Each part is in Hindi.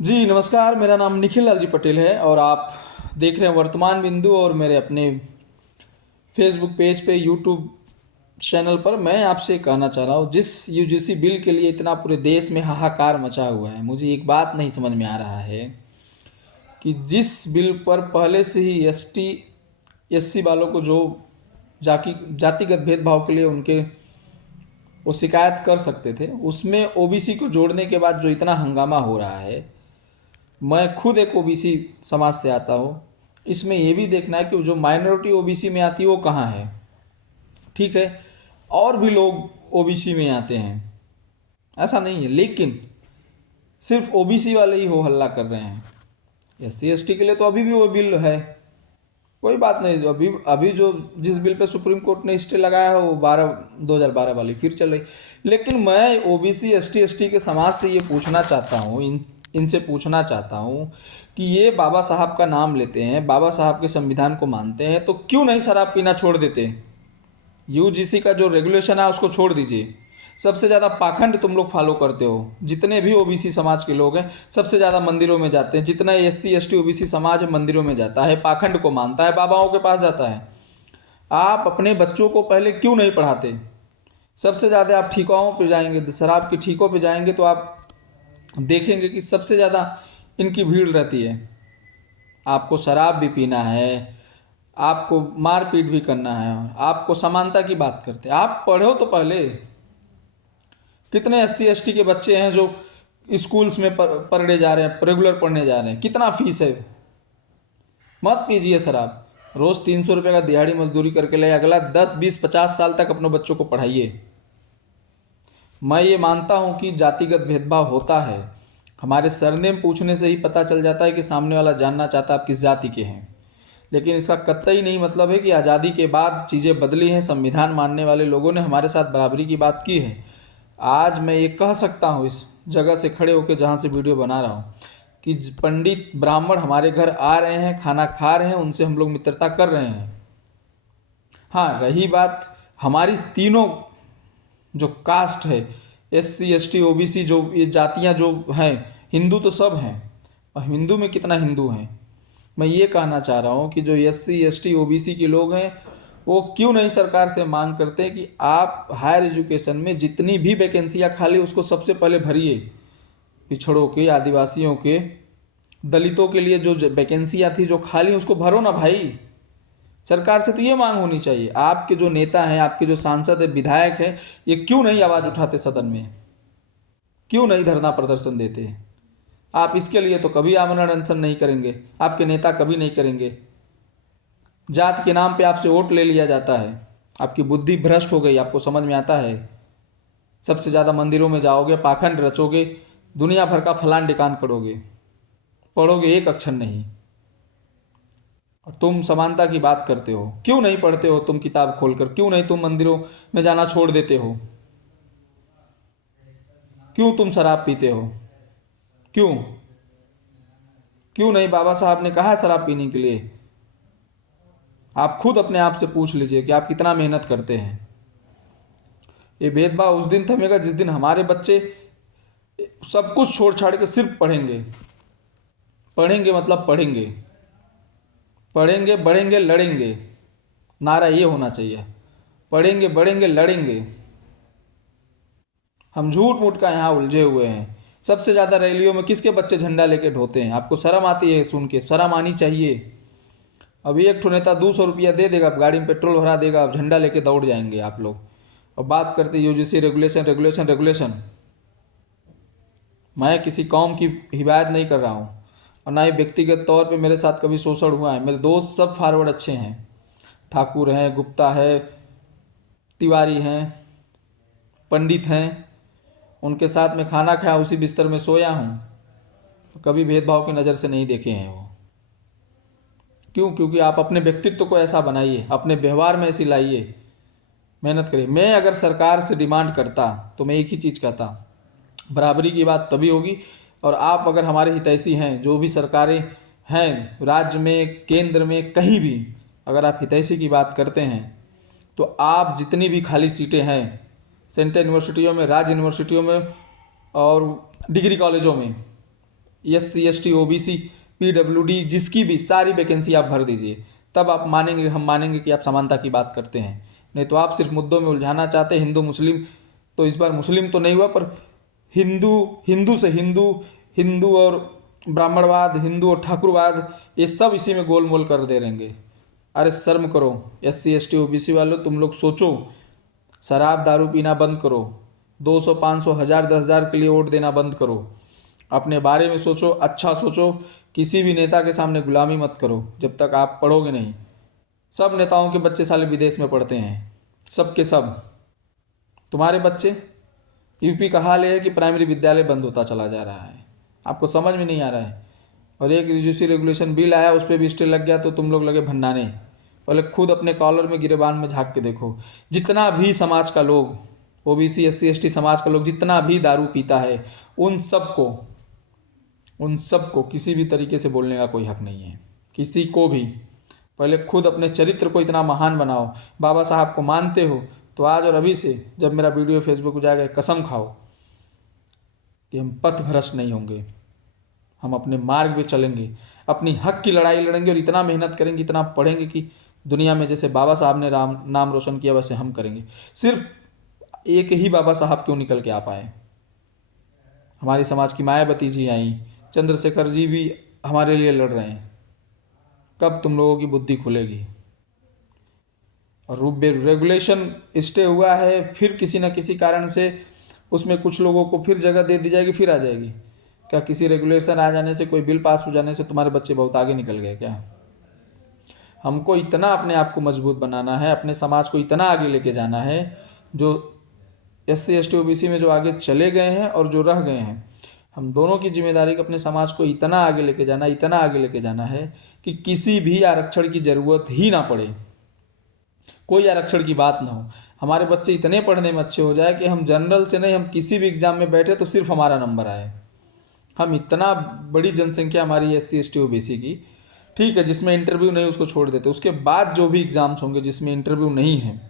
जी नमस्कार, मेरा नाम निखिल लालजी पटेल है और आप देख रहे हैं वर्तमान बिंदु। और मेरे अपने फेसबुक पेज पे, यूट्यूब चैनल पर मैं आपसे कहना चाह रहा हूँ, जिस यूजीसी बिल के लिए इतना पूरे देश में हाहाकार मचा हुआ है, मुझे एक बात नहीं समझ में आ रहा है कि जिस बिल पर पहले से ही एसटी एससी वालों को जो जातिगत भेदभाव के लिए उनके वो शिकायत कर सकते थे, उसमें ओबीसी को जोड़ने के बाद जो इतना हंगामा हो रहा है। मैं खुद एक ओबीसी समाज से आता हूँ। इसमें ये भी देखना है कि जो माइनॉरिटी ओबीसी में आती है वो कहाँ है। ठीक है, और भी लोग ओबीसी में आते हैं, ऐसा नहीं है, लेकिन सिर्फ ओबीसी वाले ही हो हल्ला कर रहे हैं। एससी एसटी के लिए तो अभी भी वो बिल है, कोई बात नहीं। जो अभी अभी जो जिस बिल पे सुप्रीम कोर्ट ने स्टे लगाया है वो 2012 वाली फिर चल रही। लेकिन मैं ओबीसी एसटी एसटी के समाज से ये पूछना चाहता हूँ, इनसे पूछना चाहता हूँ कि ये बाबा साहब का नाम लेते हैं, बाबा साहब के संविधान को मानते हैं, तो क्यों नहीं शराब पीना छोड़ देते। यूजीसी का जो रेगुलेशन है उसको छोड़ दीजिए। सबसे ज़्यादा पाखंड तुम लोग फॉलो करते हो। जितने भी ओबीसी समाज के लोग हैं सबसे ज़्यादा मंदिरों में जाते हैं। जितना एससी एसटी ओबीसी समाज है मंदिरों में जाता है, पाखंड को मानता है, बाबाओं के पास जाता है। आप अपने बच्चों को पहले क्यों नहीं पढ़ाते। सबसे ज़्यादा आप ठिकाओं पे जाएंगे, शराब की ठिकों पे जाएंगे तो आप देखेंगे कि सबसे ज़्यादा इनकी भीड़ रहती है। आपको शराब भी पीना है, आपको मारपीट भी करना है, और आपको समानता की बात करते हैं। आप पढ़ो तो पहले। कितने एससी एसटी के बच्चे हैं जो स्कूल्स में पढ़ने जा रहे हैं, रेगुलर पढ़ने जा रहे हैं, कितना फीस है। मत पीजिए शराब। रोज़ 300 रुपये का दिहाड़ी मजदूरी करके ले, अगला 10 20 50 साल तक अपने बच्चों को पढ़ाइए। मैं ये मानता हूँ कि जातिगत भेदभाव होता है। हमारे सरनेम पूछने से ही पता चल जाता है कि सामने वाला जानना चाहता है आप किस जाति के हैं। लेकिन इसका कतई नहीं मतलब है कि आज़ादी के बाद चीज़ें बदली हैं। संविधान मानने वाले लोगों ने हमारे साथ बराबरी की बात की है। आज मैं ये कह सकता हूँ इस जगह से खड़े होकर जहाँ से वीडियो बना रहा हूँ कि पंडित ब्राह्मण हमारे घर आ रहे हैं, खाना खा रहे हैं, उनसे हम लोग मित्रता कर रहे हैं। हाँ, रही बात हमारी तीनों जो कास्ट है, एससी एसटी ओबीसी, जो ये जातियाँ जो हैं, हिंदू तो सब हैं, और हिंदू में कितना हिंदू हैं। मैं ये कहना चाह रहा हूँ कि जो एससी एसटी ओबीसी के लोग हैं वो क्यों नहीं सरकार से मांग करते कि आप हायर एजुकेशन में जितनी भी वैकेंसियाँ खाली उसको सबसे पहले भरिए। पिछड़ों के, आदिवासियों के, दलितों के लिए जो वैकेंसियाँ थी जो खाली, उसको भरो ना भाई। सरकार से तो ये मांग होनी चाहिए। आपके जो नेता हैं, आपके जो सांसद है, विधायक हैं, ये क्यों नहीं आवाज़ उठाते सदन में, क्यों नहीं धरना प्रदर्शन देते। आप इसके लिए तो कभी आमरण अनशन नहीं करेंगे, आपके नेता कभी नहीं करेंगे। जात के नाम पे आपसे वोट ले लिया जाता है। आपकी बुद्धि भ्रष्ट हो गई, आपको समझ में आता है। सबसे ज़्यादा मंदिरों में जाओगे, पाखंड रचोगे, दुनिया भर का फलान डिकान करोगे, पढ़ोगे एक अक्षर नहीं। और तुम समानता की बात करते हो, क्यों नहीं पढ़ते हो तुम किताब खोलकर, क्यों नहीं तुम मंदिरों में जाना छोड़ देते हो, क्यों तुम शराब पीते हो, क्यों क्यों नहीं। बाबा साहब ने कहा है शराब पीने के लिए। आप खुद अपने आप से पूछ लीजिए कि आप कितना मेहनत करते हैं। ये भेदभाव उस दिन थमेगा जिस दिन हमारे बच्चे सब कुछ छोड़ छाड़ के सिर्फ पढ़ेंगे। पढ़ेंगे मतलब पढ़ेंगे, पढ़ेंगे, बढ़ेंगे, लड़ेंगे। नारा ये होना चाहिए, पढ़ेंगे, बढ़ेंगे, लड़ेंगे। हम झूठ मूठ का यहाँ उलझे हुए हैं। सबसे ज़्यादा रैलियों में किसके बच्चे झंडा लेके ढोते हैं। आपको शर्म आती है सुन के, शर्म आनी चाहिए। अभी एक ठो नेता 200 रुपया दे देगा, गाड़ी में पेट्रोल भरा देगा, आप झंडा लेके दौड़ जाएंगे आप लोग। और बात करते यूजीसी रेगुलेशन रेगुलेशन रेगुलेशन। मैं किसी कौम की हिमायत नहीं कर रहा हूँ, और ना ही व्यक्तिगत तौर पे मेरे साथ कभी शोषण हुआ है। मेरे दोस्त सब फॉरवर्ड अच्छे हैं, ठाकुर हैं, गुप्ता है, तिवारी हैं, पंडित हैं। उनके साथ में खाना खाया, उसी बिस्तर में सोया हूँ। कभी भेदभाव की नज़र से नहीं देखे हैं वो। क्यों? क्योंकि आप अपने व्यक्तित्व को ऐसा बनाइए, अपने व्यवहार में ऐसी लाइए, मेहनत करिए। मैं अगर सरकार से डिमांड करता तो मैं एक ही चीज़ कहता, बराबरी की बात तभी होगी। और आप अगर हमारे हितैषी हैं, जो भी सरकारें हैं राज्य में, केंद्र में, कहीं भी अगर आप हितैषी की बात करते हैं तो आप जितनी भी खाली सीटें हैं सेंट्रल यूनिवर्सिटियों में, राज्य यूनिवर्सिटियों में और डिग्री कॉलेजों में, SC ST OBC PWD जिसकी भी सारी वैकेंसी आप भर दीजिए, तब आप मानेंगे, हम मानेंगे कि आप समानता की बात करते हैं। नहीं तो आप सिर्फ मुद्दों में उलझाना चाहते हैं। हिंदू मुस्लिम, तो इस बार मुस्लिम तो नहीं हुआ, पर हिंदू हिंदू से हिंदू, हिंदू और ब्राह्मणवाद, हिंदू और ठाकुरवाद, ये सब इसी में गोल मोल कर दे रहेंगे। अरे शर्म करो SC ST OBC वालों, तुम लोग सोचो, शराब दारू पीना बंद करो, 200 500 1000 10,000 के लिए वोट देना बंद करो, अपने बारे में सोचो, अच्छा सोचो, किसी भी नेता के सामने गुलामी मत करो जब तक आप पढ़ोगे नहीं। सब नेताओं के बच्चे साले विदेश में पढ़ते हैं, सब के सब। तुम्हारे बच्चे, यूपी का हाल है कि प्राइमरी विद्यालय बंद होता चला जा रहा है, आपको समझ में नहीं आ रहा है। और एक यूजीसी रेगुलेशन बिल आया, उस पर भी स्टे लग गया तो तुम लोग लगे भन्नाने। पहले खुद अपने कॉलर में गिरेबान में झांक के देखो, जितना भी समाज का लोग, OBC SC ST समाज का लोग जितना भी दारू पीता है, उन सबको किसी भी तरीके से बोलने का कोई हक नहीं है, किसी को भी। पहले खुद अपने चरित्र को इतना महान बनाओ। बाबा साहब को मानते हो तो आज और अभी से जब मेरा वीडियो फेसबुक पर जाएगा, कसम खाओ कि हम पथ भ्रष्ट नहीं होंगे, हम अपने मार्ग पे चलेंगे, अपनी हक की लड़ाई लड़ेंगे और इतना मेहनत करेंगे, इतना पढ़ेंगे कि दुनिया में जैसे बाबा साहब ने नाम रोशन किया वैसे हम करेंगे। सिर्फ एक ही बाबा साहब क्यों निकल के आ पाए, हमारी समाज की मायावती जी आई, चंद्रशेखर जी भी हमारे लिए लड़ रहे हैं। कब तुम लोगों की बुद्धि खुलेगी? और रेगुलेशन स्टे हुआ है, फिर किसी न किसी कारण से उसमें कुछ लोगों को फिर जगह दे दी जाएगी, फिर आ जाएगी। क्या किसी रेगुलेशन आ जाने से, कोई बिल पास हो जाने से तुम्हारे बच्चे बहुत आगे निकल गए क्या? हमको इतना अपने आप को मजबूत बनाना है, अपने समाज को इतना आगे लेके जाना है। जो SC ST OBC में जो आगे चले गए हैं और जो रह गए हैं, हम दोनों की जिम्मेदारी को अपने समाज को इतना आगे लेके जाना, इतना आगे लेके जाना है कि किसी भी आरक्षण की ज़रूरत ही ना पड़े, कोई आरक्षण की बात ना हो। हमारे बच्चे इतने पढ़ने में अच्छे हो जाए कि हम जनरल से नहीं, हम किसी भी एग्ज़ाम में बैठे तो सिर्फ हमारा नंबर आए। हम इतना बड़ी जनसंख्या हमारी SC ST OBC की, ठीक है, जिसमें इंटरव्यू नहीं उसको छोड़ देते, उसके बाद जो भी एग्ज़ाम्स होंगे जिसमें इंटरव्यू नहीं है,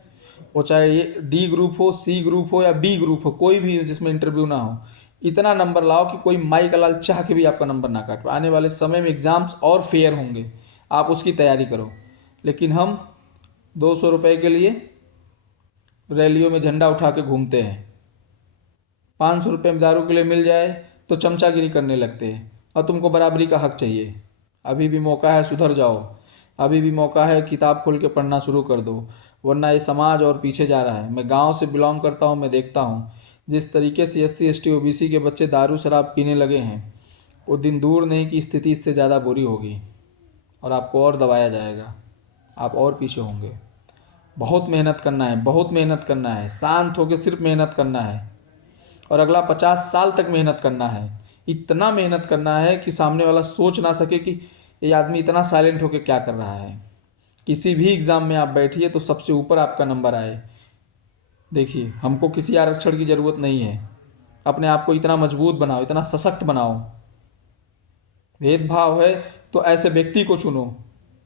वो चाहे ये D ग्रुप हो, C ग्रुप हो या B ग्रुप हो, कोई भी जिसमें इंटरव्यू ना हो, इतना नंबर लाओ कि कोई माई का लाल चाह के भी आपका नंबर ना काट पाए। आने वाले समय में एग्ज़ाम्स और फेयर होंगे, आप उसकी तैयारी करो। लेकिन हम 200 रुपये के लिए रैलियों में झंडा उठा के घूमते हैं, 500 रुपये में दारू के लिए मिल जाए तो चमचागिरी करने लगते हैं, और तुमको बराबरी का हक चाहिए। अभी भी मौका है, सुधर जाओ, अभी भी मौका है, किताब खोल के पढ़ना शुरू कर दो, वरना ये समाज और पीछे जा रहा है। मैं गांव से बिलोंग करता हूं, मैं देखता हूं जिस तरीके से SC ST OBC के बच्चे दारू शराब पीने लगे हैं, वो दिन दूर नहीं कि स्थिति इससे ज़्यादा बुरी होगी और आपको और दबाया जाएगा, आप और पीछे होंगे। बहुत मेहनत करना है, बहुत मेहनत करना है, शांत होकर सिर्फ मेहनत करना है, और अगला 50 साल तक मेहनत करना है। इतना मेहनत करना है कि सामने वाला सोच ना सके कि ये आदमी इतना साइलेंट होकर क्या कर रहा है। किसी भी एग्ज़ाम में आप बैठिए तो सबसे ऊपर आपका नंबर आए। देखिए, हमको किसी आरक्षण की ज़रूरत नहीं है, अपने आप को इतना मजबूत बनाओ, इतना सशक्त बनाओ। भेदभाव है तो ऐसे व्यक्ति को चुनो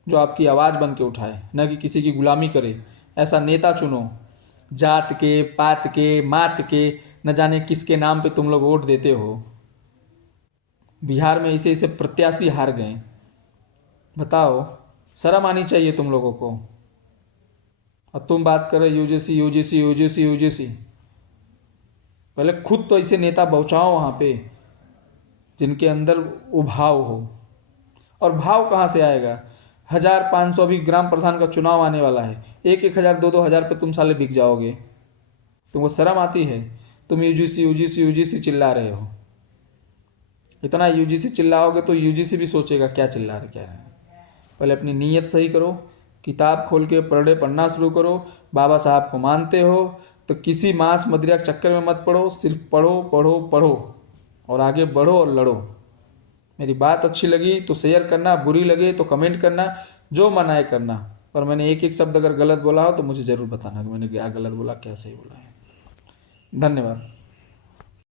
जो आपकी आवाज़ बन के उठाए, न कि किसी की गुलामी करे। ऐसा नेता चुनो, जात के, पात के, मात के, न जाने किसके नाम पे तुम लोग वोट देते हो। बिहार में ऐसे ऐसे प्रत्याशी हार गए, बताओ, शर्म आनी चाहिए तुम लोगों को। और तुम बात कर रहे UGC UGC UGC UGC, पहले खुद तो ऐसे नेता पहुँचाओ वहाँ पे जिनके अंदर वो भाव हो। और भाव कहाँ से आएगा? 1500, अभी ग्राम प्रधान का चुनाव आने वाला है, 1,000 2,000 पे तुम साले बिक जाओगे। तुमको शर्म आती है? तुम UGC UGC UGC चिल्ला रहे हो, इतना UGC चिल्लाओगे तो UGC भी सोचेगा क्या चिल्ला रहे, क्या रहे। पहले अपनी नीयत सही करो, किताब खोल के पढ़ना शुरू करो। बाबा साहब को मानते हो तो किसी मांस मदिरा के चक्कर में मत पड़ो, सिर्फ पढ़ो पढ़ो पढ़ो और आगे बढ़ो और लड़ो। मेरी बात अच्छी लगी तो शेयर करना, बुरी लगे तो कमेंट करना, जो मन आए करना। पर मैंने एक एक शब्द अगर गलत बोला हो तो मुझे ज़रूर बताना कि मैंने क्या गलत बोला, क्या सही बोला है। धन्यवाद।